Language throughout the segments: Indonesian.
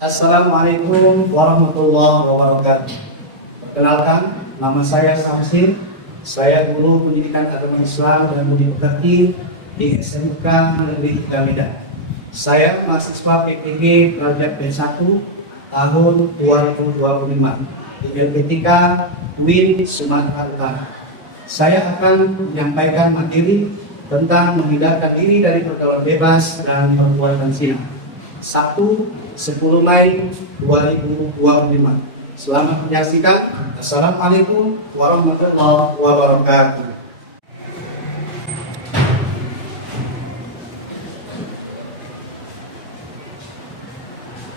Assalamualaikum warahmatullahi wabarakatuh. Perkenalkan, nama saya Samsin. Saya guru pendidikan agama Islam dan budi pekerti di SMK Negeri Medan. Saya mahasiswa PPG Pelajar B1 tahun 2025 di LPTK UIN Sumatera Utara. Saya akan menyampaikan materi tentang menghindarkan diri dari pergaulan bebas dan perbuatan zina. Sabtu 10 Mei 2025. Selamat menyaksikan. Assalamualaikum warahmatullahi wabarakatuh.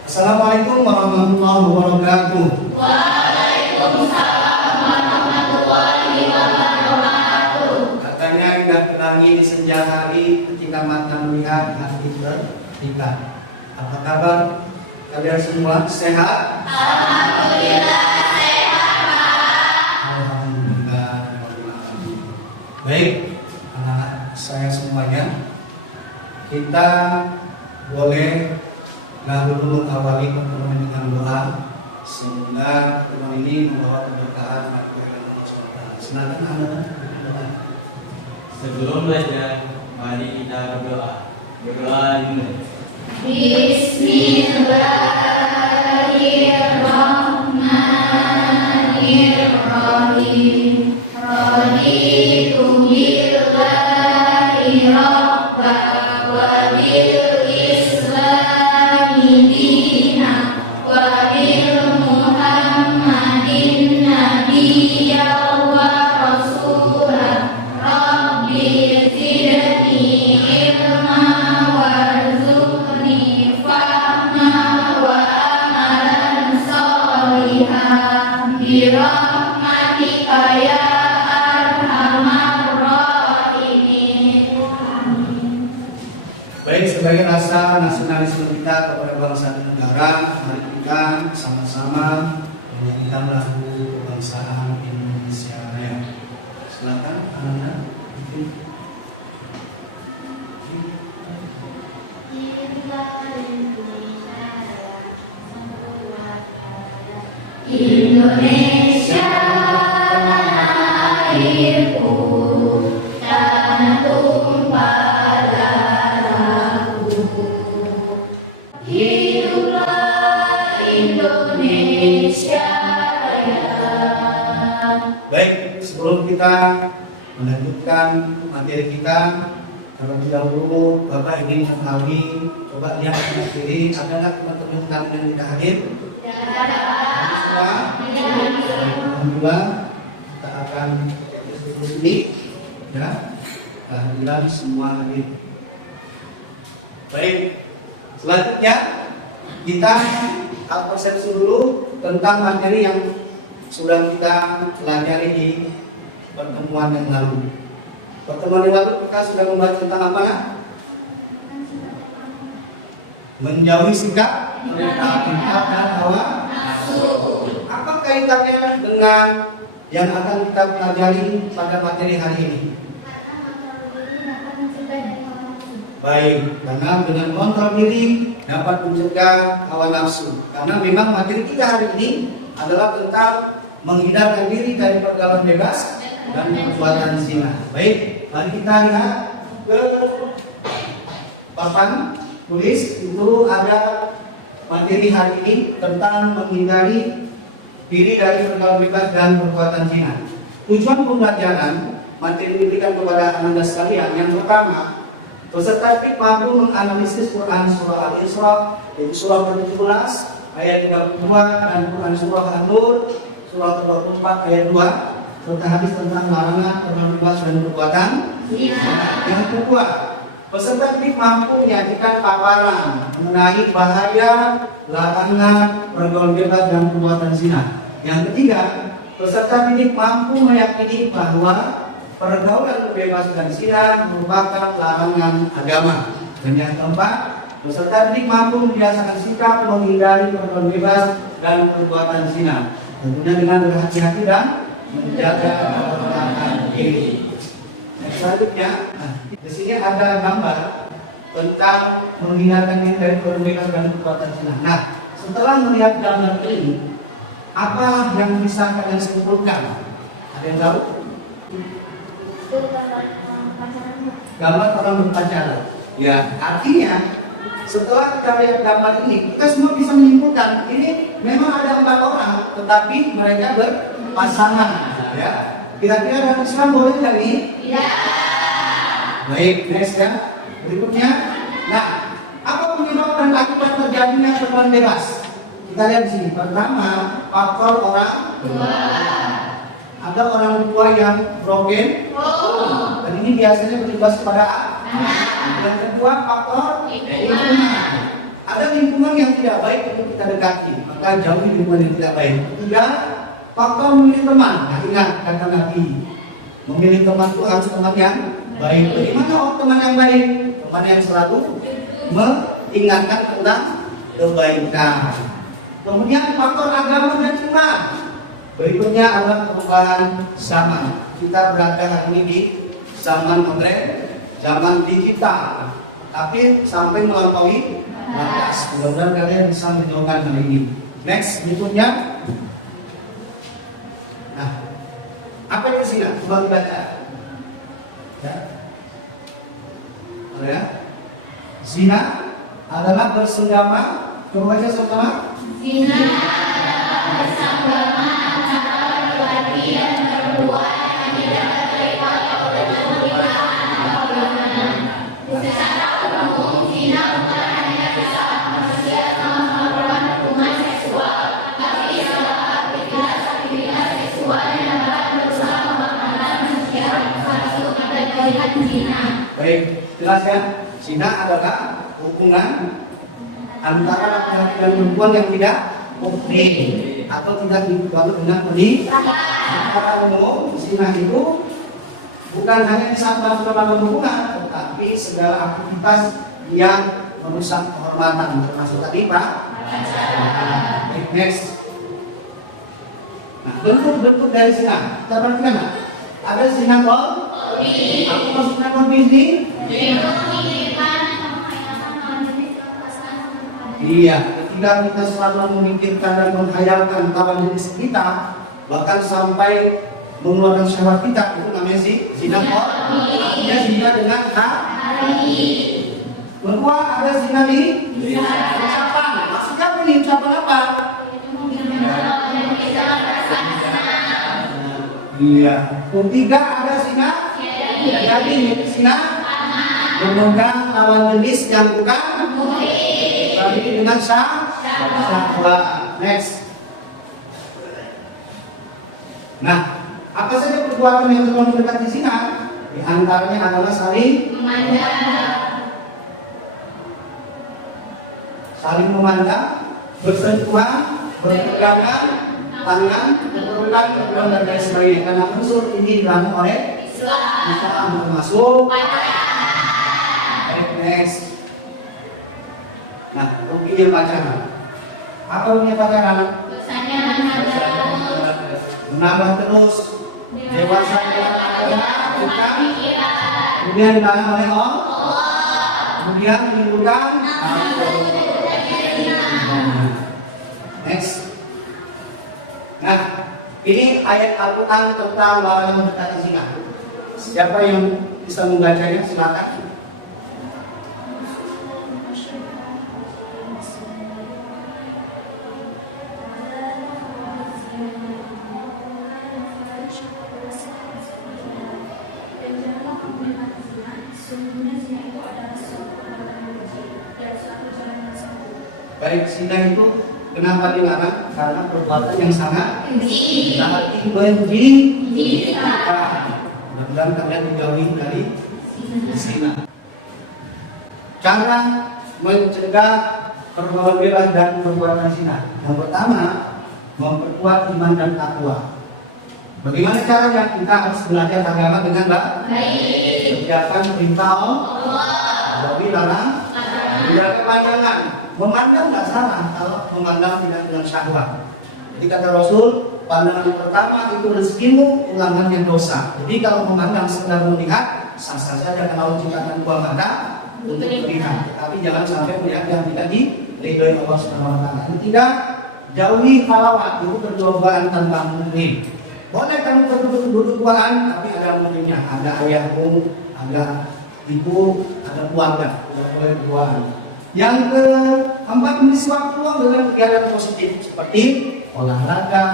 Assalamualaikum warahmatullahi wabarakatuh. Waalaikumsalam warahmatullahi wabarakatuh. Katanya indah pelangi di senja hari ketika mata melihat hati bertikat. Apa kabar kalian semua? Sehat? Alhamdulillah sehat, Pak. Alhamdulillah. Baik, anak-anak saya semuanya, kita boleh dahulu mengawali pertemuan dengan doa. Semoga pertemuan ini membawa keberkahan bagi Allah SWT. Silakan anak-anak. Sebelum belajar, mari kita berdoa. Berdoa dimulai. Bismillahirrahmanirrahim. Raditu billahi rabba wa bil islami dina wa bil muhammadin nabiyya wa rasulah. Rabbi zidni ilma warzuqni fahma wa amalan sholihan birahmatika ya arhamar rahimin. Baik, sebagai rasa nasionalisme kita kepada bangsa dan negara, mari kita sama-sama menyanyikan lagu kebangsaan Indonesia Raya. Silakan anak-anak. Indonesia airku, tanah tumpah darahku. Hiduplah Indonesia Raya. Baik, sebelum kita melanjutkan materi kita, terlebih dahulu Bapak ingin mengetahui, coba lihat sebelah kiri, ada nggak teman-teman kami yang tidak hadir? Alhamdulillah, kita akan ini ya, kehadiran semua hadir. Baik, selanjutnya kita persepsi dulu tentang materi yang sudah kita pelajari di pertemuan yang lalu. Pertemuan yang lalu kita sudah membahas tentang apa ya? Menjauhi sikap tingkat dan hawa nafsu. Apa kaitannya dengan yang akan kita pelajari pada materi hari ini? Baik, karena dengan kontrol diri dapat mencegah hawa nafsu. Karena memang materi kita hari ini adalah tentang menghindarkan diri dari pergaulan bebas dan perbuatan zina. Baik, mari kita lihat ke papan tulis. Itu ada materi hari ini tentang menghindari diri dari pergaulan bebas dan perbuatan zina. Tujuan pembelajaran materi diberikan kepada anda sekalian. Yang pertama, peserta didik mampu menganalisis Quran surah Al-Isra, yaitu surah ke-17 ayat 32, dan Quran surah An-Nur surah 24 ayat 2, serta hadis tentang larangan pergaulan bebas dan perbuatan zina. Yang kedua, peserta didik mampu menyajikan paparan mengenai bahaya, larangan pergaulan bebas dan perbuatan zina. Yang ketiga, peserta didik mampu meyakini bahwa pergaulan bebas dan zina merupakan larangan agama. Dan yang keempat, peserta didik mampu membiasakan sikap menghindari pergaulan bebas dan perbuatan zina, tentunya dengan berhati-hati dan menjaga kehormatan diri. Selanjutnya, di sini ada gambar tentang menghindarkan diri dari perbuatan dan perbuatan zina. Nah, setelah melihat gambar ini, apa yang bisa kalian simpulkan? Ada yang tahu? Itu gambar pacarannya. Gambar orang berpacaran. Ya, artinya setelah kita lihat gambar ini, kita semua bisa menyimpulkan ini memang ada 4 orang, tetapi mereka berpasangan. Ya, kira-kira dalam Islam boleh nggak nih? Tidak. Baik, next ya. Berikutnya, nah, apa penyebab dan akibat terjadinya perempuan bebas? Kita lihat di sini. Pertama, faktor orang tua. Ada orang tua yang broken, dan ini biasanya berimbas kepada anak. Yang kedua, faktor lingkungan. Ada lingkungan yang tidak baik untuk kita dekati, maka jauhi lingkungan yang tidak baik. Ketiga, faktor memilih teman. Nah, ingat kata Nabi, memilih teman itu harus teman yang baik. Bagaimana teman yang baik? Teman yang selalu mengingatkan tentang kebaikan. Kemudian faktor agama dan iman. Berikutnya adalah perubahan zaman. Kita berada hari ini di zaman modern, zaman digital, tapi sampai melampaui batas. Mudah-mudahan kalian bisa menjauhkan hal ini. Next, berikutnya. Nah, apa itu zina? Coba dibaca. Ya. Ya. Zina adalah bersenggama. Coba baca sama. Zina adalah bersenggama antara laki-laki dan perempuan yang tidak terikat oleh pernikahan atau hubungan. Secara umum, zina bukan hanya saat manusia sama melakukan hubungan seksual, tapi segala aktivitas seksual yang dapat berusaha membatalkan manusia masuk kategori zina. Baik, jelas ya. Zina adalah hubungan antara laki-laki dan perempuan yang tidak oke atau tidak dibuat dengan pernikahan. Secara umum, zina itu bukan hanya di saat melakukan hubungan, tetapi segala aktivitas yang merusak kehormatan, termasuk tadi Pak. Next. Nah, bentuk-bentuk dari zina. Kita perhatikan, nah. Ada zina kol. Aku maksudnya kol ini. Iya, ketika kita selalu memikirkan dan menghayalkan lawan jenis kita, bahkan sampai mengeluarkan syahwat kita, itu namanya zina kol. Artinya zina dengan hati. Kedua, ada zina di ucapan. Maksudnya apa nih? Ucapan apa? Iya. Ketiga, ada zina jadi zina memegang lawan jenis yang bukan tadi dengan syahwat. Next. Nah, apa saja perbuatan yang terlalu mendekati zina? Di antaranya adalah saling memandang, bersentuhan, berpegangan tangan, berpelukan, berpelukan dan lain sebagainya. Karena unsur ini dilarang oleh Islam, termasuk next. Nah, ruginya pacaran. Apa ruginya pacaran? Menambah terus dewasa bukan, kemudian dilarang oleh Allah, kemudian menimbulkan next. Nah, ini ayat Al-Quran tentang larangan mendekati zina. Siapa yang bisa membacanya? Silakan. Baik, zina itu kenapa dilarang? Karena perbuatan yang sangat benci. Mudah-mudahan kalian menjauhi dari zina. Cara mencegah perbuatan bebas dan perbuatan zina. Yang pertama, memperkuat iman dan takwa. Bagaimana caranya? Kita harus belajar agama dengan baik. Kerjakan perintah Allah, jauhi larang, menjaga pandangan. Memandang nggak salah kalau memandang tidak dengan syahwat. Jadi kata Rasul, pandangan yang pertama itu rezekimu, ulangan yang dosa. Jadi kalau memandang sekedar melihat, sah-sah saja kalau ciptakan dua mata untuk melihat. Tapi jangan sampai melihat yang tidak ridho Allah Subhanahu wa taala. Yang ketiga, jauhi halawat, itu percobaan tanpa muhrim. Boleh kamu berdua-duaan, tapi ada muhrimnya, ada ayahmu, ada ibu, ada keluarga, tidak boleh berduaan. Yang keempat, mengisi waktu luang dengan kegiatan positif seperti olahraga,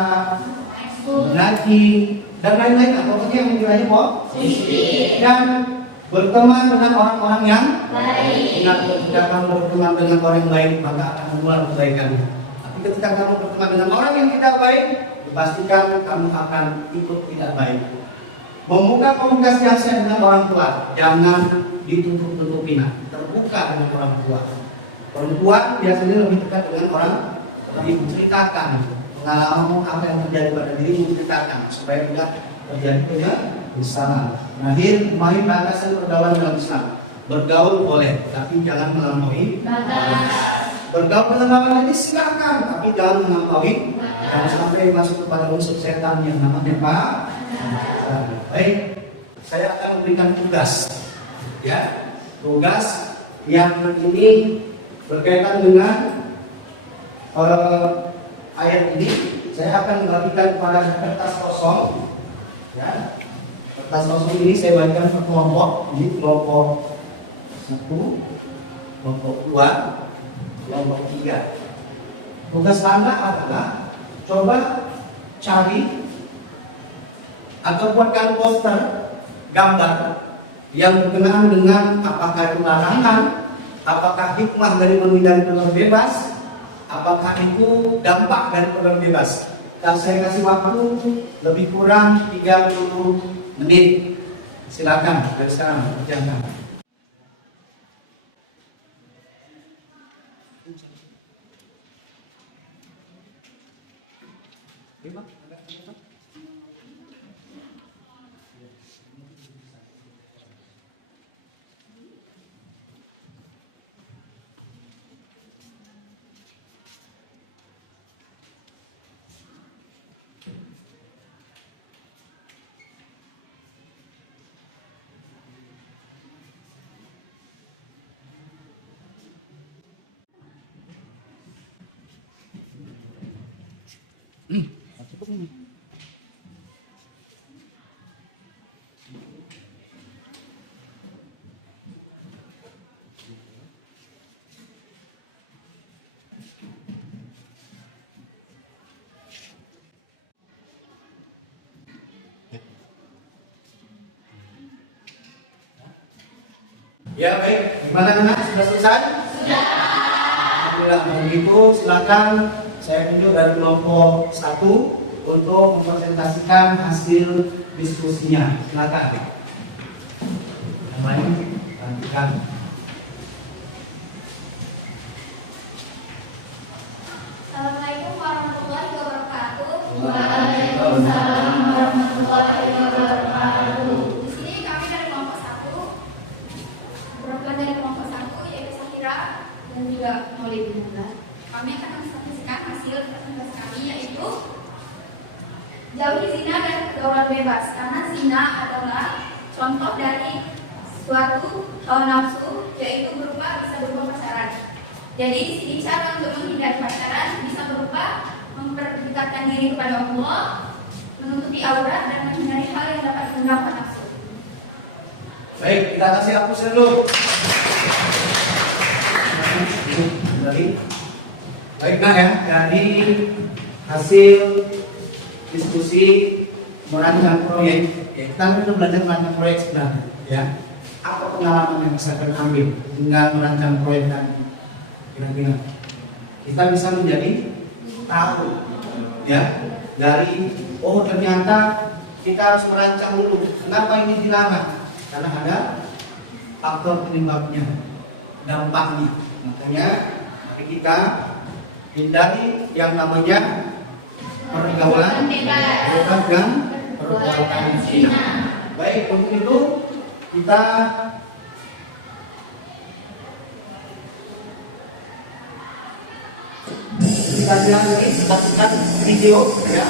mengaji, dan lain-lain. Pokoknya yang menilainya positif. Dan berteman dengan orang-orang yang baik. Ingat, ketika kamu berteman dengan orang yang baik, maka akan mengulang kebaikan. Tapi ketika kamu berteman dengan orang yang tidak baik, dipastikan kamu akan ikut tidak baik. Membuka komunikasi yang sehat dengan orang tua, jangan ditutup-tutupin. Terbuka dengan orang tua. Perempuan biasanya lebih dekat dengan orang, lebih menceritakan pengalaman apa yang terjadi pada dirimu, menceritakan supaya tidak terjadi kesalahan. Terakhir, memahami batasan pergaulan dalam Islam. Bergaul boleh, tapi jangan melampaui batas. Bergaul dengan lawan jenis silakan, tapi jangan melampaui. Jangan sampai masuk kepada unsur setan yang namanya Pak. Baik, saya akan memberikan tugas, ya, tugas yang ini berkaitan dengan ayat ini. Saya akan membagikan kepada kertas kosong, ya. Kertas kosong ini saya bagikan ke kelompok. Ini kelompok 1, kelompok 2, kelompok 3. Tugas Anda adalah coba cari atau buatkan poster gambar yang berkenaan dengan apakah itu larangan, apakah hikmah dari menghindari penonton bebas, apakah itu dampak dari penonton bebas. Dan saya kasih waktu lebih kurang 30 menit. Silakan dari sekarang kerjakan. Ya baik, gimana anak? Sudah selesai? Sudah. Alhamdulillah, begitu silakan saya tunjuk dari kelompok 1 untuk mempresentasikan hasil diskusinya. Silakan. Yang lain lanjutkan. Assalamualaikum warahmatullahi wabarakatuh. Waalaikumsalam warahmatullahi wabarakatuh. Di sini kami dari kelompok 1, perwakilan dari kelompok 1 yaitu Safira dan juga Maulid Bunga. Kami akan menyampaikan hasil presentasi kami yaitu jauhi zina dan pergaulan bebas, karena zina adalah contoh dari suatu hawa nafsu, yaitu bisa berupa pacaran. Jadi di sini cara untuk menghindari pacaran bisa berupa memperdekatkan diri kepada Allah, menutupi aurat dan menghindari hal yang dapat mengganggu nafsu. Baik, kita kasih hapus dulu. Baik, nah ya, dari hasil diskusi merancang proyek, ya, kita sudah belajar merancang proyek sebenarnya, ya. Apa pengalaman yang bisa kita ambil dengan merancang proyek dan kira-kira kita bisa menjadi tahu, ya, dari ternyata kita harus merancang dulu. Kenapa ini dilarang? Karena ada faktor penyebabnya, dampaknya. Makanya mari kita hindari yang namanya pergaulan bebas dan perbuatan zina. Baik, untuk itu kita lihat lagi, kita video, ya.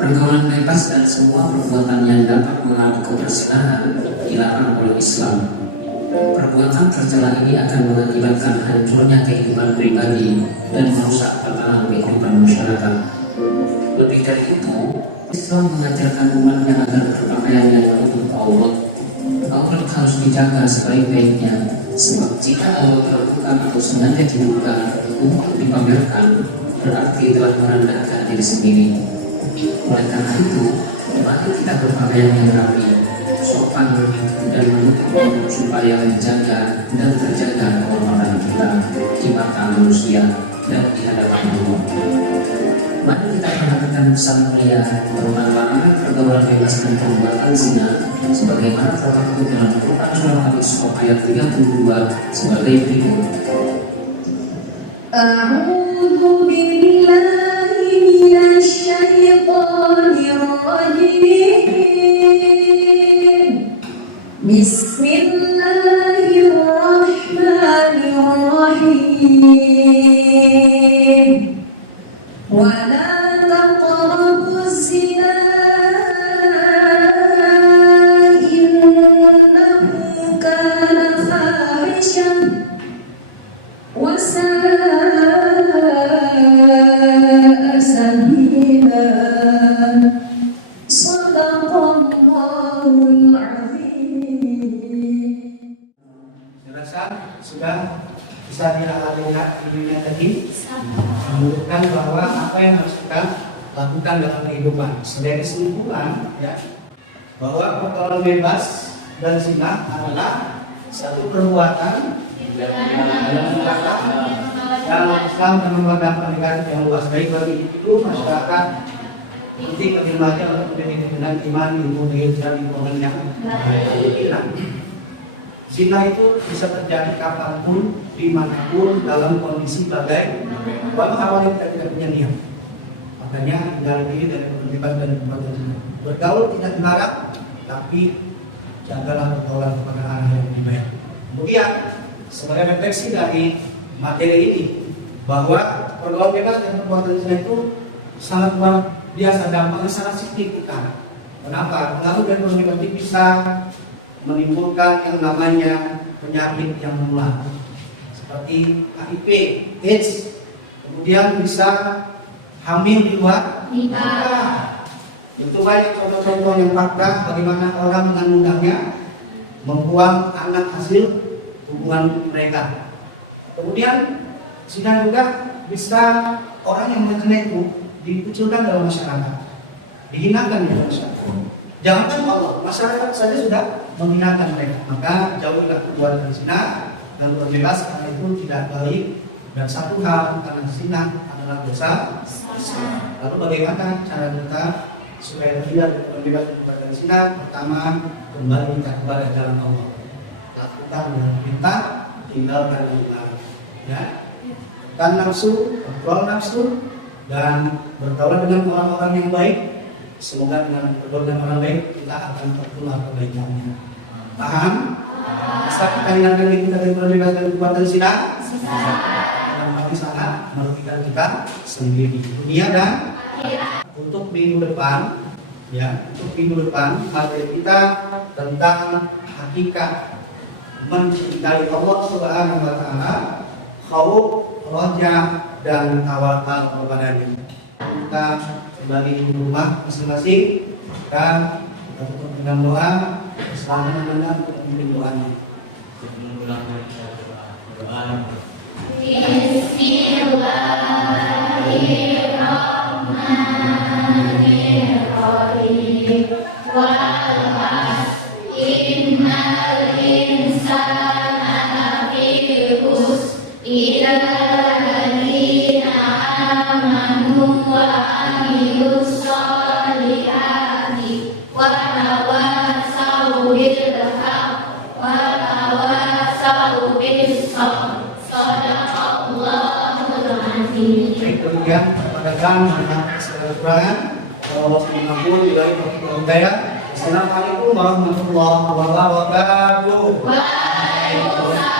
Pergaulan bebas dan semua perbuatan yang dapat mengandung keberzinahan dilarang oleh Islam. Perbuatan tercela ini akan mengakibatkan hancurnya kehidupan pribadi dan merusak tatanan kehidupan masyarakat. Lebih dari itu, Islam mengajarkan umatnya agar berpakaian yang menutup aurat. Aurat harus dijaga sebaik-baiknya, sebab jika aurat terbuka atau sengaja dibuka untuk dipamerkan, berarti telah merendahkan diri sendiri. Oleh karena itu, mari kita berpakaian yang rapi, sopan, dan menutup aurat supaya menjaga dan terjaga kehormatan kita di mata manusia dan di hadapan Allah. Mari kita perhatikan pesan mulia tentang larangan pergaulan bebas dan perbuatan zina sebagaimana termaktub dalam Quran surah Al-Isra ayat 32 sebagai berikut. A'udzu billahi minasy syaithanir rajim. Bismillahirrahmanirrahim. ولا تقربوا الزنا إنه كان فاحشة وساء سبيلا صدق الله العظيم. Saya rasa sudah bisa dilihat videonya tadi, menunjukkan bahwa apa yang harus kita lakukan dalam kehidupan. Sebagai kesimpulan, ya, bahwa pergaulan bebas dan zina adalah satu perbuatan dalam kata dalam Islam dan memegang pernikahan yang luas, baik bagi itu masyarakat penting ketimbangannya untuk menjadi dengan iman, ilmu, dan lingkungan yang baik. Zina itu bisa terjadi kapanpun, dimanapun, dalam kondisi bagai walau awalnya kita tidak punya niat. Makanya hindari diri dari perbuatan dan perbuatan zina. Bergaul tidak dilarang, tapi jagalah pergaulan kepada arah yang lebih baik. Kemudian sebagai refleksi dari materi ini, bahwa pergaulan bebas dan perbuatan zina itu sangat luar biasa, dampaknya sangat signifikan. Kenapa? Pengaruh dan perbuatan ini bisa menimbulkan yang namanya penyakit yang menular seperti HIV, AIDS, kemudian bisa hamil di luar nikah. Itu banyak contoh-contoh yang fakta bagaimana orang dengan mudahnya membuang anak hasil hubungan mereka. Kemudian zina juga bisa orang yang berzina itu dikucilkan dalam masyarakat, dihinakan di masyarakat. Jangankan Allah, masyarakat saja sudah menghinakan mereka. Maka jauhilah perbuatan zina dan berbebas karena itu tidak baik. Dan satu hal, karena zina adalah dosa. Lalu bagaimana cara kita supaya tidak berbebas dari perbuatan zina? Pertama, kembali kita kepada jalan Allah. Lakukan yang perintah, tinggalkan yang dilarang. Ya, dan nafsu, kontrol nafsu, dan bergaul dengan orang-orang yang baik. Semoga dengan bergaul dengan orang baik kita akan tertular kebaikannya. Paham? Bisa kita hindarkan diri kita dari berbebas dari perbuatan zina? Dalam hati sangat merugikan kita sendiri, dunia dan untuk minggu depan, ya, untuk minggu depan materi kita tentang hakikat mencintai Allah Subhanahu wa taala, khauf, raja, dan tawakal kepadanya. Kita sebagai rumah masing-masing dan kita tutup dengan doa. Selamat mendengar untuk doanya. Sebelum ulangan kita doa. Bismillahirrahmanirrahim. Wal innal insana lafi khusr illa alladziina amanu wa amilus solihati wa tawassaw bil haqq wa tawassaw bis sabr. Shadaqallahul azim. Baik, kemudian pedagang dengan segala kekurangan, Allah mengampuni dari hidayah. Assalamualaikum warahmatullahi wabarakatuh. Waalaikumsalam.